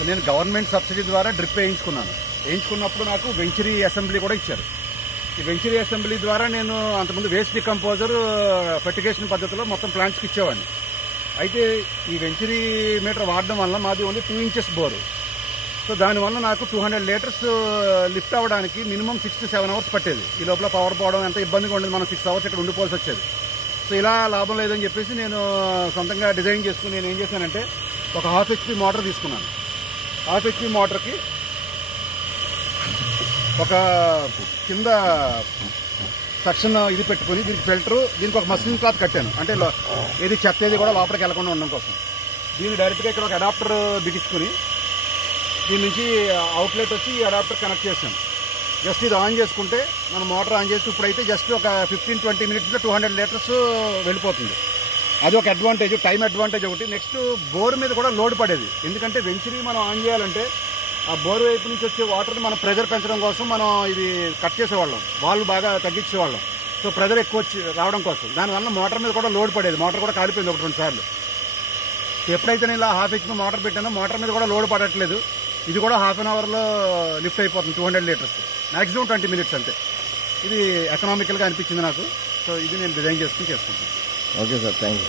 So నేను government subsidy ద్వారా drip వేయించుకున్నప్పుడు నాకు వెంచరీ అసెంబ్లీ కూడా ఇచ్చారు. ఈ వెంచరీ అసెంబ్లీ ద్వారా నేను అంతకుముందు వేస్ట్ డికంపోజర్ ఫెర్టిగేషన్ పద్ధతిలో మొత్తం ప్లాంట్స్కి ఇచ్చేవాడిని. అయితే ఈ వెంచరీ మీటర్ వాడడం వల్ల మాది ఓన్లీ 2 ఇంచెస్ బోరు. సో దానివల్ల నాకు 200 లీటర్స్ లిఫ్ట్ అవ్వడానికి మినిమం 6 to 7 అవర్స్ పట్టేది. ఈ లోపల పవర్ పోవడం ఎంత ఇబ్బందిగా ఉండేది, మనం 6 అవర్స్ ఇక్కడ ఉండిపోవాల్సి వచ్చేది. సో ఇలా లాభం లేదని చెప్పేసి నేను సొంతంగా డిజైన్ చేసుకుని నేను ఏం చేశానంటే ఒక 1/2 HP మోటార్ తీసుకున్నాను. 1/2 HP మోటార్కి ఒక కింద సెక్షన్ ఇది పెట్టుకుని దీనికి ఫిల్టర్, దీనికి ఒక మస్లిన్ క్లాత్ కట్టాను. అంటే ఏది చెత్త ఏది కూడా లోపలికి వెళ్లకుండా ఉండడం కోసం. దీన్ని డైరెక్ట్గా ఇక్కడ ఒక అడాప్టర్ బిగించుకుని దీని నుంచి అవుట్లెట్ వచ్చి ఈ అడాప్టర్ కనెక్ట్ చేశాను. జస్ట్ ఇది ఆన్ చేసుకుంటే మనం మోటార్ ఆన్ చేసి ఇప్పుడైతే జస్ట్ ఒక 15-20 మినిట్స్లో 200 లీటర్స్ వెళ్ళిపోతుంది. అది ఒక అడ్వాంటేజ్, టైం అడ్వాంటేజ్ ఒకటి. నెక్స్ట్ బోర్ మీద కూడా లోడ్ పడేది. ఎందుకంటే వెంచరీ మనం ఆన్ చేయాలంటే ఆ బోర్ వైపు నుంచి వచ్చే వాటర్ని మనం ప్రెజర్ పెంచడం కోసం మనం ఇది కట్ చేసేవాళ్ళం, వాల్వ్ బాగా తగ్గించేవాళ్ళం. సో ప్రెజర్ ఎక్కువ వచ్చి రావడం కోసం దానివల్ల మోటార్ మీద కూడా లోడ్ పడేది. మోటార్ కూడా కాలిపోయింది 1-2 సార్లు. ఎప్పుడైతే నేను ఇలా 1/2 HP మోటార్ పెట్టానో మోటార్ మీద కూడా లోడ్ పడట్లేదు. ఇది కూడా 1/2 an hourలో లిఫ్ట్ అయిపోతుంది 200 లీటర్స్, మాక్సిమం 20 minutes అంతే. ఇది ఎకనామికల్గా అనిపించింది నాకు. సో ఇది నేను డిజైన్ చేసుకుని చేసుకుంటాను. Okay sir, thank you.